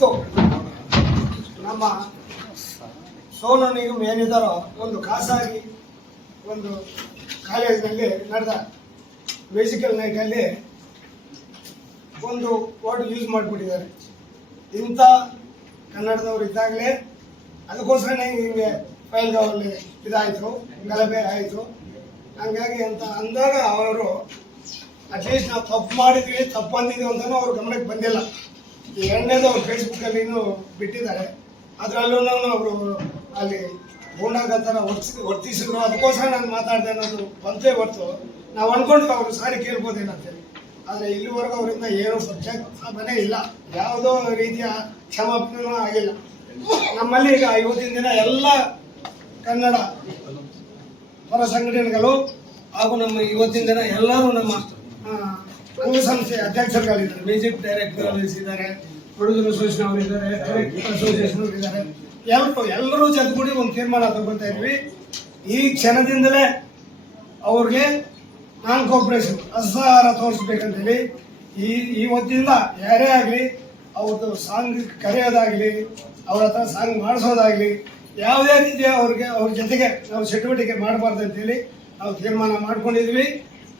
ಇವತ್ತು ನಮ್ಮ ಸೋನು ನಿಗಮ್ ಏನಿದ್ದಾರೋ ಒಂದು ಖಾಸಗಿ ಒಂದು ಕಾಲೇಜಿನಲ್ಲಿ ನಡೆದ ಮ್ಯೂಸಿಕಲ್ ನೈಟಲ್ಲಿ ಒಂದು ವರ್ಡ್ ಯೂಸ್ ಮಾಡಿಬಿಟ್ಟಿದ್ದಾರೆ. ಇಂಥ ಕನ್ನಡದವ್ರು ಇದ್ದಾಗಲೇ ಅದಕ್ಕೋಸ್ಕರನೇ ಹಿಂಗೆ ಫೈಲ್ಗಳಲ್ಲಿ ಇದಾಯಿತು, ಗಲಭೆ ಆಯಿತು. ಹಂಗಾಗಿ ಅಂತ ಅಂದಾಗ ಅವರು ಅಟ್ಲೀಸ್ಟ್ ನಾವು ತಪ್ಪು ಮಾಡಿದ್ವಿ, ತಪ್ಪು ಅಂದಿದ್ವಿ ಅಂತಲೂ ಅವ್ರ ಗಮನಕ್ಕೆ ಬಂದಿಲ್ಲ. ಎರಡನೇದು ಅವ್ರು ಫೇಸ್ಬುಕ್ಕಲ್ಲಿ ಬಿಟ್ಟಿದ್ದಾರೆ. ಅದರಲ್ಲೂ ಅವರು ಅಲ್ಲಿ ಗೂಂಡಾಗ ಥರ ವರ್ತಿಸಿ, ವರ್ತಿಸಿದ್ರು. ಅದಕ್ಕೋಸ್ಕರ ನಾನು ಮಾತಾಡಿದೆ ಅನ್ನೋದು ಬಂತೇ ಹೊರ್ತು. ನಾವು ಅನ್ಕೊಂಡ್ವಿ ಅವರು ಸಾರಿ ಕೇಳ್ಬೋದೇನಂತೇಳಿ ಆದರೆ ಇಲ್ಲಿವರೆಗೂ ಅವರಿಂದ ಏನು ಪಕ್ಷಾಪನೆ ಇಲ್ಲ. ಯಾವುದೋ ರೀತಿಯ ಕ್ಷಮಾಪಣೆನೂ ಆಗಿಲ್ಲ. ನಮ್ಮಲ್ಲಿ ಈಗ ಇವತ್ತಿನ ದಿನ ಎಲ್ಲ ಕನ್ನಡ ಪರ ಸಂಘಟನೆಗಳು ಹಾಗೂ ನಮ್ಮ ಇವತ್ತಿನ ದಿನ ಎಲ್ಲರೂ ನಮ್ಮ ಆ, ಅಂಗಸಂಸ್ಥೆ ಅಧ್ಯಕ್ಷರುಗಳಿದ್ದಾರೆ ಮ್ಯೂಸಿಕ್ ಡೈರೆಕ್ಟರ್ ಇದ್ದಾರೆ ಪ್ರೊಡ್ಯೂಸರ್ ಅಸೋಸಿಯೇಷನ್ ಅವರಿದ್ದಾರೆ ಅಸೋಸಿಯೇಷನ್ ಅವರಿದ್ದಾರೆ ಎಲ್ಲರೂ ಎಲ್ಲರೂ ಒಂದು ತೀರ್ಮಾನ ತಗೊಳ್ತಾ ಇದ್ವಿ. ಈ ಕ್ಷಣದಿಂದಲೇ ಅವ್ರಿಗೆ ನಾನ್ ಕೋಪರೇಷನ್ ಅಸಹಾರ ತೋರಿಸ್ಬೇಕಂತೇಳಿ ಈ ಇವತ್ತಿಂದ ಯಾರೇ ಆಗಲಿ ಅವ್ರದ್ದು ಸಾಂಗ್ ಕರೆಯೋದಾಗಲಿ ಅವ್ರ ಹತ್ರ ಸಾಂಗ್ ಮಾಡಿಸೋದಾಗಲಿ ಯಾವುದೇ ರೀತಿಯ ಅವ್ರಿಗೆ ಅವ್ರ ಜೊತೆಗೆ ನಾವು ಚಟುವಟಿಕೆ ಮಾಡಬಾರ್ದು ಅಂತೇಳಿ ನಾವು ತೀರ್ಮಾನ ಮಾಡ್ಕೊಂಡಿದ್ವಿ.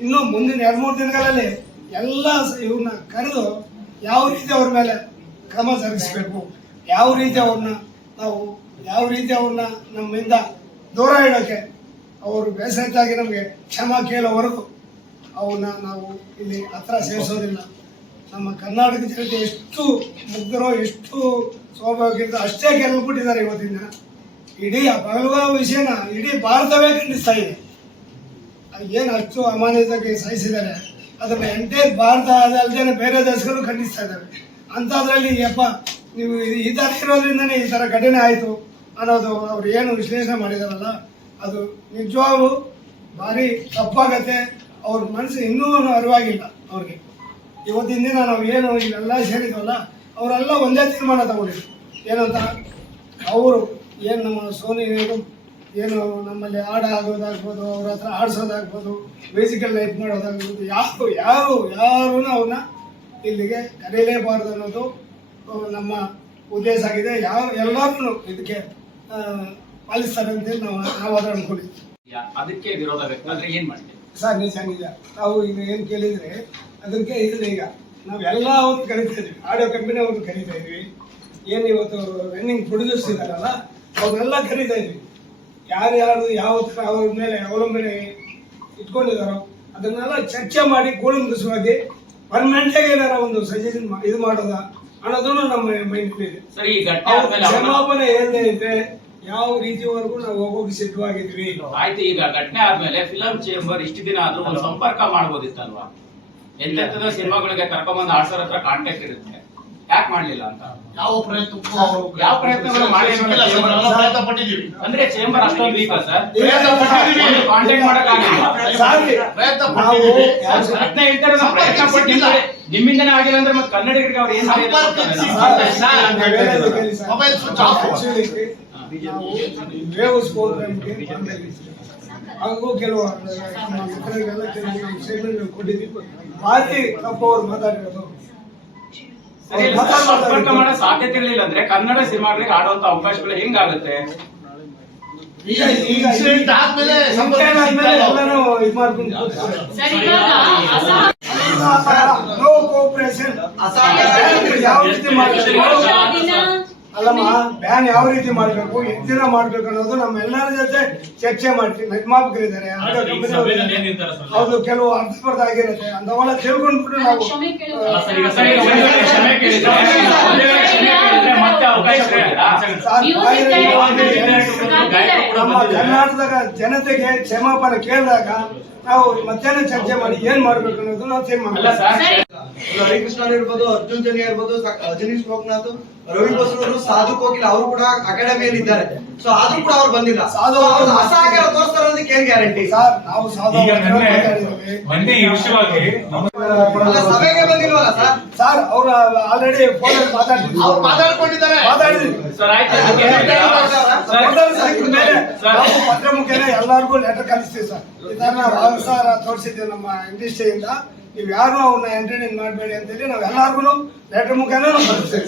ಇನ್ನು ಮುಂದಿನ ಎರಡು ಮೂರು ದಿನಗಳಲ್ಲಿ ಎಲ್ಲ ಇವ್ರನ್ನ ಕರೆದು ಯಾವ ರೀತಿ ಅವ್ರ ಮೇಲೆ ಕ್ರಮ ಜರುಗಿಸ್ಬೇಕು, ಯಾವ ರೀತಿ ಅವ್ರನ್ನ ನಾವು ಯಾವ ರೀತಿ ಅವ್ರನ್ನ ನಮ್ಮಿಂದ ದೂರ ಇಡೋಕೆ ಅವರು ಬೇಸರತ್ತಾಗಿ ನಮಗೆ ಕ್ಷಮ ಕೇಳೋವರೆಗೂ ಅವನ್ನ ನಾವು ಇಲ್ಲಿ ಹತ್ರ ಸೇರಿಸೋದಿಲ್ಲ. ನಮ್ಮ ಕರ್ನಾಟಕ ಜನತೆ ಎಷ್ಟು ಮುಗ್ಧರೋ, ಎಷ್ಟು ಸ್ವಾಭಾವಿಕ ಅಷ್ಟೇ ಗೆಲ್ಬಿಟ್ಟಿದ್ದಾರೆ ಇವತ್ತಿನ ಇಡೀ ಆ ವಿಷಯನ ಇಡೀ ಭಾರತವೇ ಖಂಡಿಸ್ತಾ ಇದೆ. ಏನು ಅಷ್ಟು ಅಮಾನ್ಯತೆಗೆ ಸಹಿಸಿದ್ದಾರೆ. ಅದನ್ನ ಎಂಟೈರ್ ಭಾರತ ಅದಲ್ಲದೆ ಬೇರೆ ದೇಶಗಳು ಖಂಡಿಸ್ತಾ ಇದ್ದಾರೆ ಅಂಥದ್ರಲ್ಲಿ ಯಪ್ಪ ನೀವು ಈ- ಥರ ಇರೋದ್ರಿಂದನೇ ಈ ಥರ ಘಟನೆ ಆಯಿತು ಅನ್ನೋದು ಅವ್ರು ಏನು ವಿಶ್ಲೇಷಣೆ ಮಾಡಿದಾರಲ್ಲ, ಅದು ನಿಜವಾಗ್ಲೂ ಭಾರಿ ತಪ್ಪಾಗತ್ತೆ. ಅವ್ರ ಮನಸ್ಸು ಇನ್ನೂ ಅರಿವಾಗಿಲ್ಲ ಅವ್ರಿಗೆ. ಇವತ್ತಿನ ದಿನ ನಾವು ಏನು ಇಲ್ಲೆಲ್ಲ ಸೇರಿದ್ವಲ್ಲ, ಅವರೆಲ್ಲ ಒಂದೇ ತೀರ್ಮಾನ ತಗೊಂಡಿದ್ರು. ಏನಂತ, ಅವರು ಏನು ನಮ್ಮ ಸೋನಿ ಏನು ನಮ್ಮಲ್ಲಿ ಆಡ ಆಗೋದಾಗ್ಬೋದು ಅವ್ರ ಹತ್ರ ಆಡಿಸೋದಾಗ್ಬೋದು ಮ್ಯೂಸಿಕಲ್ ಲೈಫ್ ಮಾಡೋದಾಗ್ಬೋದು ಯಾರು ಯಾರು ಯಾರೂ ಅವ್ರನ್ನ ಇಲ್ಲಿಗೆ ಕರೀಲೇಬಾರ್ದು ಅನ್ನೋದು ನಮ್ಮ ಉದ್ದೇಶ ಆಗಿದೆ. ಯಾವ ಎಲ್ಲರೂ ಇದಕ್ಕೆ ಪಾಲಿಸ್ತಾರೆ ಅಂತೇಳಿ ನಾವು ನಾವು ಅದ್ರ ಅನ್ಕೊಂಡಿದ್ವಿ. ಅದಕ್ಕೆ ವಿರೋಧ ವ್ಯಕ್ತವಾದ್ರೆ ಏನ್ ಮಾಡ್ತೀವಿ ಸರ್ ನಿಜ ನಿಜ ತಾವು ಈಗ ಏನು ಕೇಳಿದ್ರೆ ಅದಕ್ಕೆ ಇದೆ ಈಗ ನಾವು ಎಲ್ಲ ಅವ್ರನ್ನ ಕರಿತಾ ಇದ್ವಿ. ಆಡಿಯೋ ಕಂಪನಿ ಅವ್ರನ್ನ ಕರಿತಾ ಇದ್ವಿ. ಏನು ಇವತ್ತು ರನ್ನಿಂಗ್ ಪ್ರೊಡ್ಯೂಸರ್ಸ್ ಇದಾರಲ್ಲ ಅವ್ರನ್ನೆಲ್ಲ ಕರಿತಾ ಇದ್ವಿ. ಯಾರ್ಯಾರು ಯಾವ ಥರ ಅವ್ರ ಮೇಲೆ ಅವಲಂಬನೆ ಇಟ್ಕೊಂಡಿದಾರೋ ಅದನ್ನೆಲ್ಲ ಚರ್ಚೆ ಮಾಡಿ ಕೂಲಂಕುಷವಾಗಿ ಪರ್ಮನೆಂಟ್ ಆಗಿ ಏನಾರ ಒಂದು ಸಜೆಷನ್ ಇದು ಮಾಡೋದ ಅನ್ನೋದನ್ನು ನಮ್ಮ ಮೈಂಡ್ ಇದೆ ಸರಿ ಘಟನೆ ಅವ್ರ ಆದ್ಮೇಲೆ ಅವನ- ಕ್ಷಮಾಪಣೆ ಏನೇ ಇದ್ರೆ ಯಾವ ರೀತಿವರೆಗೂ ನಾವು ಹೋಗೋಕೆ ಸಿದ್ಧವಾಗಿದ್ವಿ ಆಯ್ತು ಈಗ ಘಟನೆ ಆದ್ಮೇಲೆ ಫಿಲಂ ಚೇಂಬರ್ ಇಷ್ಟು ದಿನ ಆದ್ರೂ ಒಂದು ಸಂಪರ್ಕ ಮಾಡ್ಬೋದಿತ್ತಲ್ವಾ? ಎಂತ ಸಿನಿಮಾಗಳಿಗೆ ಕರ್ಕೊಂಬಂದು ಆಡ್ಸರ್ ಹತ್ರ ಕಾಂಟ್ಯಾಕ್ಟ್ ಇರುತ್ತೆ ಯಾಕೆ ಮಾಡಲಿಲ್ಲ ಅಂತ? ಯಾವ ಪ್ರಯತ್ನಕ್ಕೂ ಅವರು ಯಾವ ಪ್ರಯತ್ನಗಳು ಮಾಡಿಲ್ಲ ಪ್ರಯತ್ನ ಪಟ್ಟಿದ್ದೀವಿ ಅಂದ್ರೆ ಚೇಂಬರ್ ಅಷ್ಟೊಂದು ವೀಕ್ ಸರ್? ಪ್ರಯತ್ನ ಪಟ್ಟಿದ್ದೀವಿ. ಕಾಂಟ್ಯಾಕ್ಟ್ ಮಾಡಕ್ಕಾಗಿಲ್ಲ. ಸಾರಿ ಪ್ರಯತ್ನ ಪಟ್ಟಿದ್ದೀವಿ. ಪಟ್ಟಿಲ್ಲ ನಿಮ್ಮಿಂದನೇ ಆಗಿಲ್ಲ ಅಂದ್ರೆ ಮತ್ತೆ ಕನ್ನಡಿಗರಿಗೆ ಅವ್ರು ಏನ್ ಮರ್ಯಾದೆ ಕೊಡ್ತಾರೆ? ಮೊಬೈಲ್ ಸ್ವಿಚ್ ಆಫ್ ಹಾಗೂ ಕೆಲವು ಮಿತ್ರರಿಗೆಲ್ಲ ಕೆಲವು ಕೊಟ್ಟಿದ್ದೀವಿ. ಭಾರಿ ಅವ್ರು ಮಾತಾಡಿರೋದು. ಸಂಪರ್ಕ ಮಾಡೋ ಸಾಧ್ಯತೆಗಳಿಲ್ಲ ಅಂದ್ರೆ ಕನ್ನಡ ಸಿನಿಮಾಗಳಿಗೆ ಆಡುವಂತ ಅವಕಾಶಗಳು ಹೆಂಗಾಗುತ್ತೆ? ಈಗ ಇನ್ಸಿಡೆಂಟ್ ಆದ್ಮೇಲೆ ಸಂಪರ್ಕ. ಎಲ್ಲಾನು ಇದು ಮಾಡ್ಕೊಂಡು ನೋ ಕೋಪರೇಷನ್ ಯಾವ ರೀತಿ ದಿನ ಅಲ್ಲಮ್ಮ ಬ್ಯಾನ್ ಯಾವ ರೀತಿ ಮಾಡಬೇಕು ದಿನ ಮಾಡ್ಬೇಕು ಅನ್ನೋದು ನಮ್ಮೆಲ್ಲರ ಜೊತೆ ಚರ್ಚೆ ಮಾಡ್ತೀವಿ. ನಿರ್ಮಾಪಕರಿದ್ದಾರೆ ಹೌದು ಕೆಲವು ಅರ್ಥಸ್ಪರ್ಧ ಆಗಿರುತ್ತೆ. ಅಂತವೆಲ್ಲ ತಿಳ್ಕೊಂಡ್ಬಿಟ್ಟು ನಾವು ನಮ್ಮ ಕರ್ನಾಟಕದ ಜನತೆಗೆ ಕ್ಷಮಾಪಣೆ ಕೇಳಿದಾಗ ನಾವು ಮಧ್ಯಾಹ್ನ ಚರ್ಚೆ ಮಾಡಿ ಏನ್ ಮಾಡ್ಬೇಕು ಅನ್ನೋದು ನಾವು ತೀರ್ಮಾನ. ಹರಿಕೃಷ್ಣ ಇರ್ಬೋದು ಅರ್ಜುನ್ ಜನಿ ಇರ್ಬೋದು ಅಜನೀಶ್ ಲೋಕನಾಥ್ ರವಿ ಬಸವರು ಸಾಧು ಕೋಕಿಲ್ ಅವರು ಕೂಡ ಅಕಾಡೆಮಿಯಲ್ಲಿ ಇದ್ದಾರೆ ಸೊ ಅದು ಕೂಡ ಅವ್ರು ಬಂದಿಲ್ಲ. ಸಾಧು ಅವ್ರು ಅಸಹಾಯ ತೋರಿಸ್ತಾರೆ ಏನ್ ಗ್ಯಾರಂಟಿ ಸರ್ ನಾವು ಸಾಧು ಈಗ ಮಾತಾಡಿದ್ವಿ. ಮೊನ್ನೆ ಮೊನ್ನೆ ಈ ವಿಷಯವಾಗಿ ಅಲ್ಲ ಸಭೆಗೆ ಬಂದಿಲ್ವಲ್ಲ ಸರ್? ಸರ್ ಅವ್ರು ಆಲ್ರೆಡಿ ಫೋನ್ ಮಾತಾಡ್ತಿದ್ರು ಅವ್ರು ಮಾತಾಡ್ಕೊಂಡಿದ್ದಾರೆ. ಮಾತಾಡಿದ್ವಿ ಸರ್ ಆಯ್ತು. ಅದಕ್ಕೆ ಸರ್, ಮೊದಲು ಸಾಕಿದ ಮೇಲೆ? ಸರ್. ನಾವು ಪತ್ರ ಮುಖೇನ ಎಲ್ಲರಿಗೂ ಲೆಟರ್ ಕಳಿಸ್ತೀವಿ ಸರ್. ಇದನ್ನ ಸರ್ ತೋರಿಸಿದ್ವಿ ನಮ್ಮ ಇಂಡಸ್ಟ್ರಿಯಿಂದ ನೀವು ಯಾರು ಅವ್ರನ್ನ ಎಂಟರ್ಟೈನ್ ಮಾಡಬೇಡಿ ಅಂತೇಳಿ ನಾವು ಎಲ್ಲಾರ್ಗು ಲೆಟರ್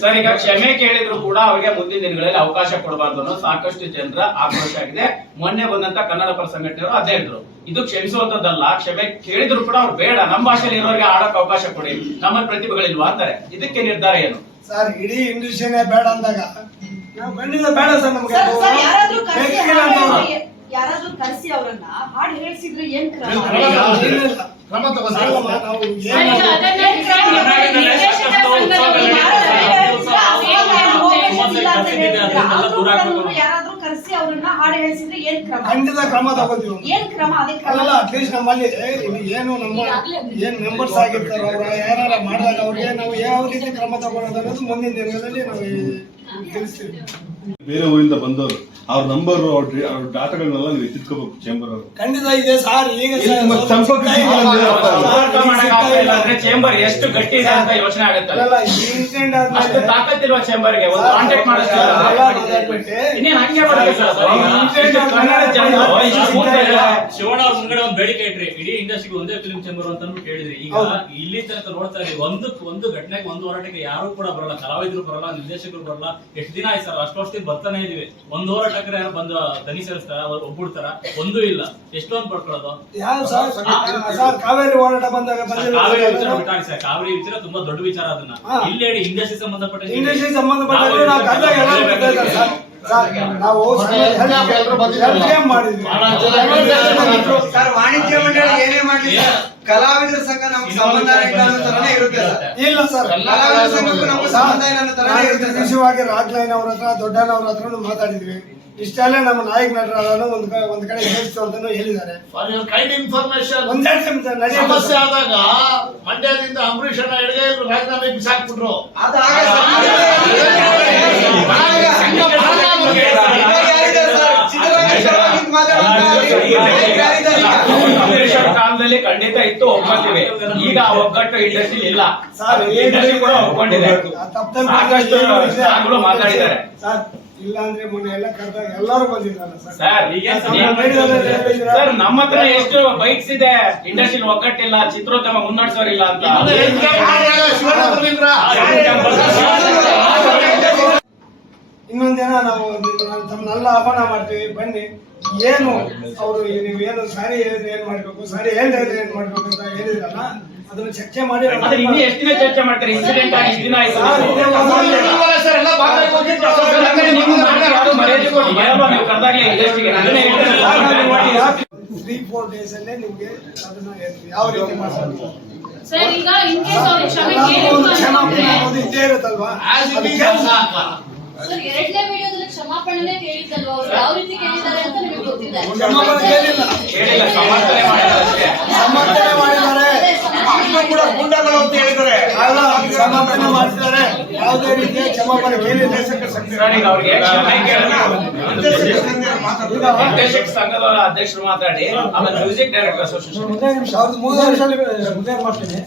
ಸರ್ ಈಗ ಕ್ಷಮೆ ಕೇಳಿದ್ರು ಕೂಡ ಅವರಿಗೆ ಮುಂದಿನ ದಿನಗಳಲ್ಲಿ ಅವಕಾಶ ಕೊಡಬಾರ್ದು ಅನ್ನೋ ಸಾಕಷ್ಟು ಜನರ ಆಕ್ರೋಶ ಆಗಿದೆ. ಮೊನ್ನೆ ಬಂದಂತ ಕನ್ನಡ ಪರ ಸಂಘಟನೆಯವರು ಅದೇ ಹೇಳಿದ್ರು. ಇದು ಕ್ಷಮಿಸುವಂತದ್ದಲ್ಲ ಕ್ಷಮೆ ಕೇಳಿದ್ರು ಕೂಡ ಅವ್ರು ಬೇಡ. ನಮ್ಮ ಭಾಷೆಯಲ್ಲಿ ಇರೋರಿಗೆ ಆಡೋಕೆ ಅವಕಾಶ ಕೊಡಿ. ನಮ್ಮ ಪ್ರತಿಭೆಗಳಿಲ್ವಾ ಅಂತಾರೆ. ಇದಕ್ಕೆ ನಿರ್ಧಾರ ಏನು? ಸರ್ ಇಡೀ ಇಂಡಸ್ಟ್ರಿನೇ ಬೇಡ ಅಂದಾಗ ನಾವು ಬೇಡ ಸರ್ ನಮ್ಗೆ ಯಾರಾದ್ರೂ ಕರೆಸಿ ಅವರನ್ನ ಅಂತ ಹಾಡು ಹೇಳಿಸಿದ್ರೆ ಏನ್ ಕ್ರಮ ಯಾರಾದ್ರೂ ಕರೆಸಿ ಅವ್ರನ್ನ ಹಾಡು ಹೇಳ್ಸಿದ್ರೆ ಏನ್ ಕ್ರಮ? ಖಂಡಿತ ಕ್ರಮ ತಗೋತೀವಿ. ಏನ್ ಕ್ರಮ? ಅದೇ ಕ್ರಮ. ಅಲ್ಲ ಅಟ್ಲೀಸ್ಟ್ ನಮ್ಮಲ್ಲಿ ಏನು ನಮ್ಮ ಏನ್ ಮೆಂಬರ್ಸ್ ಆಗಿರ್ತಾರ ಅವ್ರ ಯಾರು ಮಾಡಿದಾಗ ಅವ್ರಿಗೆ ನಾವು ಯಾವ ರೀತಿ ಕ್ರಮ ತಗೊಳ್ಳೋದು ಮುಂದಿನ ದಿನಗಳಲ್ಲಿ ನಾವು ತಿಳಿಸ್ತೀವಿ. ಬೇರೆ ಊರಿಂದ ಬಂದವರು ಅವ್ರ ನಂಬರ್ ಅವ್ರ ಡಾಟಾಗಳನ್ನೆಲ್ಲ ನೀವು ಎತ್ತಿಟ್ಕೋಬೇಕು ಚೇಂಬರ್ ಅವರು. ಖಂಡಿತ ಇದೆ ಸರ್ ಈಗ ಮತ್ತೆ ಸಂಪರ್ಕ ಸಿಗಲ್ಲ ಅಂದ್ರೆ. ಹೋರಾಟ ಚೇಂಬರ್ ಎಷ್ಟು ಗಟ್ಟಿ ಇದೆ ಅಂತ ಯೋಚನೆ ಆಗುತ್ತೆ ಅಲ್ಲ ಇನ್ಸಿಡೆಂಟ್ ಅಷ್ಟು ಆದ್ಮೇಲೆ ತಾಕತ್ತಿಲ್ವಾ ಚೇಂಬರ್ಗೆ ಒಂದು ಕಾಂಟ್ಯಾಕ್ಟ್ ಮಾಡಿಸ್ತಾರೆ ಇನ್ನೇನ್ ಹಂಗೆ ಬರ್ಬೇಕು ಸರ್? ಕನ್ನಡ ಜನರು ಇಷ್ಟು ಮುಂದೆ ಇದ್ದಾರೆ. ಶಿವಣ್ಣ ಅವ್ರ ಮುಂಗಡೆ ಒಂದ್ ಬೇಡಿಕೆ ಇಟ್ರಿ. ಇಡೀ ಇಂಡಸ್ಟ್ರಿಗೆ ಒಂದೇ ಫಿಲ್ಮ್ ಚೇಂಬರ್ ಅಂತ ಕೇಳಿದ್ರಿ ಹೇಳಿದ್ರಿ. ಈಗ. ಇಲ್ಲಿ ತನಕ ನೋಡ್ತಾ ಇದ್ರಿ ಒಂದು ಒಂದು ಘಟನೆಗೆ ಒಂದು ಹೋರಾಟಕ್ಕೆ ಯಾರು ಕೂಡ ಬರಲ್ಲ. ಕಲಾವಿದರು ಬರಲ್ಲ ನಿರ್ದೇಶಕರು ಬರಲ್ಲ. ಎಷ್ಟು ದಿನ ಆಯ್ತು ಸರ್? ಅಷ್ಟು ವರ್ಷದಿಂದ ಬರ್ತಾನೆ ಇದೀವಿ. ಒಂದ್ ಯಾರು ಬಂದು ದನಿ ಸೇರಿಸ್ತಾರ ಒಬ್ಬಿಡ್ತಾರ ಒಂದೂ ಇಲ್ಲ. ಎಷ್ಟೊಂದು ಪಡ್ಕೊಳ್ಳೋದು? ಯಾವ ಸರ್ ಸರ್ ಕಾವೇರಿ ಹೋರಾಟ ಬಂದಾಗ ಕಾವೇರಿ ವಿಚಾರ ಸರ್ ಕಾವೇರಿ ವಿಚಾರ ತುಂಬಾ ದೊಡ್ಡ ವಿಚಾರ ಅದನ್ನ. ಇಲ್ಲಿ ಹೇಳಿ ಇಂಡಸ್ಟ್ರಿ ಸಂಬಂಧಪಟ್ಟ ಇಂಡಸ್ಟ್ರಿ ಸಂಬಂಧಪಟ್ಟ ನಾವು ಸರ್. ನಾವು ಮಾಡಿದ್ವಿ. ವಾಣಿಜ್ಯ ಮಂಡಳಿ ಏನೇ ಮಾಡ್ಲಿ ಸರ್, ಕಲಾವಿದರ ಸಂಘ ನಮ್ಗೆ ಸಂಬಂಧ ಇಲ್ಲ ಅನ್ನೋ ತರನೇ ಇರುತ್ತೆ ಸರ್. ಇಲ್ಲ ಸರ್. ಕಲಾವಿದರ ಸಂಘಕ್ಕೂ ನಮ್ಗೆ ಸಂಬಂಧ ಇಲ್ಲ ಅನ್ನೋ ತರನೇ ಇರುತ್ತೆ ಸರ್. ವಿಶೇಷವಾಗಿ ರಾಕ್ಲೈನ್ ಅವ್ರ ಹತ್ರ ದೊಡ್ಡನವ್ರ ಹತ್ರ ಮಾತಾಡಿದ್ವಿ. ಇಷ್ಟೆಲ್ಲ ನಮ್ಮ ನಾಯಕ ನಟರಾದನು ಒಂದ್ ಕ- ಒಂದ್ ಕಡೆ ಹೇಳ್ತು ಅಂತಾನು ಹೇಳಿದ್ದಾರೆ. ಫಾರ್ ಯುವರ್ ಕೈಂಡ್ ಇನ್ಫಾರ್ಮೇಶನ್ ಒಂದೇ ನಿಮಿಷ ನಡೆಯುತ್ತೆ ಸಮಸ್ಯೆ ಆದಾಗ ಮಂಡ್ಯದಿಂದ ಅಂಬರೀಷ್ ಅಣ್ಣ ಎಡಗೈ ರಾಜೀನಾಮೆ ಬಿಸಾಕ್ಬಿಟ್ರು. ಅದು ಹಾಗೆ ಸರ್. ಇವಾಗ ಯಾರಿದ್ದಾರೆ ಸರ್? ಸಿದ್ದರಾಮಯ್ಯ ಪರವಾಗಿ ಮಾತಾಡುವಂತ ಯಾರಿದ್ದಾರೆ ಈಗ? ಅಂಬರೀಷ್ ಅವ್ರ ಕಾಲದಲ್ಲಿ ಖಂಡಿತ ಇತ್ತು ಒಪ್ಪಿವೆ ಈಗ ಆ ಒಗ್ಗಟ್ಟು ಇಂಡಸ್ಟ್ರಿ ಇಲ್ಲ ಸರ್, ಇಂಡಸ್ಟ್ರಿ ಕೂಡ ಒಪ್ಕೊಂಡಿದೆ ಸಾಕಷ್ಟು ಸಾರ್ಗಳು ಮಾತಾಡಿದ್ದಾರೆ ಸರ್ ಇಲ್ಲ ಅಂದ್ರೆ ಮೊನ್ನೆ ಎಲ್ಲ ಕರೆದಾಗ ಎಲ್ಲರೂ ಸರ್ ಸರ್ ನಮ್ಮ ಹತ್ರ ಎಷ್ಟು ಬೈಕ್ಸ್ ಇದೆ ಇಂಡಸ್ಟ್ರಿ ಒಗ್ಗಟ್ಟಿಲ್ಲ ಚಿತ್ರೋದ್ಯಮ ಮುನ್ನಡೆಸೋರಿಲ್ಲ ಅಂತ ಇನ್ನೊಂದಿನ ಬರ್ಲಿಲ್ರ ಇನ್ನೊಂದ್ ದಿನ ನಾವು ನಮ್ಮ ತಮ್ಮನ್ನೆಲ್ಲ ಅಪಾನ ಮಾಡ್ತೀವಿ ಬನ್ನಿ ಏನು ಅವರು ನೀವು ಏನು ಸಾರಿ ಹೇಳಿದ್ರೆ ಏನ್ ಮಾಡ್ಬೇಕು? ಸಾರಿ ಹೇಳ್ದೆ ಇದ್ರೆ ಏನ್ ಮಾಡ್ಬೇಕು ಅಂತ ಹೇಳಿದ್ರಲ್ಲ ಅದನ್ನ ಚರ್ಚೆ ಮಾಡಿ ಆದ್ರೆ ಇನ್ನೂ ಎಷ್ಟು ದಿನ ಚರ್ಚೆ ಮಾಡ್ತಾರೆ? ಇನ್ಸಿಡೆಂಟ್ ಆಗಿ ಇಷ್ಟು ದಿನ ಆಯ್ತು. ತ್ರೀ ಫೋರ್ ಡೇಸ್ ಅಲ್ಲೇ ನಿಮ್ಗೆ ಅದನ್ನ. ಯಾವ ರೀತಿ ಮಾಡ್ತಾರೆ ಇದ್ದೇ ಇರುತ್ತಲ್ವಾ? ಎರಡನೇ ವಿಡಿಯೋದಲ್ಲಿ ಕ್ಷಮಾಪಣೆ ಕೇಳಿದ್ದಲ್ವಾ ಅವರು? ಯಾವ ರೀತಿ ಕೇಳಿದ್ದಾರೆ ಅಂತ ನಿಮಗೆ ಗೊತ್ತಿದೆ. ಕ್ಷಮಾಪಣೆ ಕೇಳಿಲ್ಲ. ಕೇಳಿಲ್ಲ. ಸಮರ್ಥನೆ ಮಾಡಿದ್ದಾರೆ ಅಷ್ಟೇ. ಸಮರ್ಥನೆ ಮಾಡಿದ್ದಾರೆ. ಕೂಡ ಗುಂಡಗಳು ಅಂತ ಹೇಳಿದರೆ ಮಾಡಿದ್ದಾರೆ ಯಾವುದೇ ರೀತಿಯ ಕ್ಷಮಾಪಣೆ. ನಿರ್ದೇಶಕ ಸಂಘದವರ ಅಧ್ಯಕ್ಷರು ಮಾತಾಡಿ ಆಮೇಲೆ ಮ್ಯೂಸಿಕ್ ಡೈರೆಕ್ಟರ್ ಅಸೋಸಿಯೇಷನ್ ಮಾಡ್ತೀನಿ.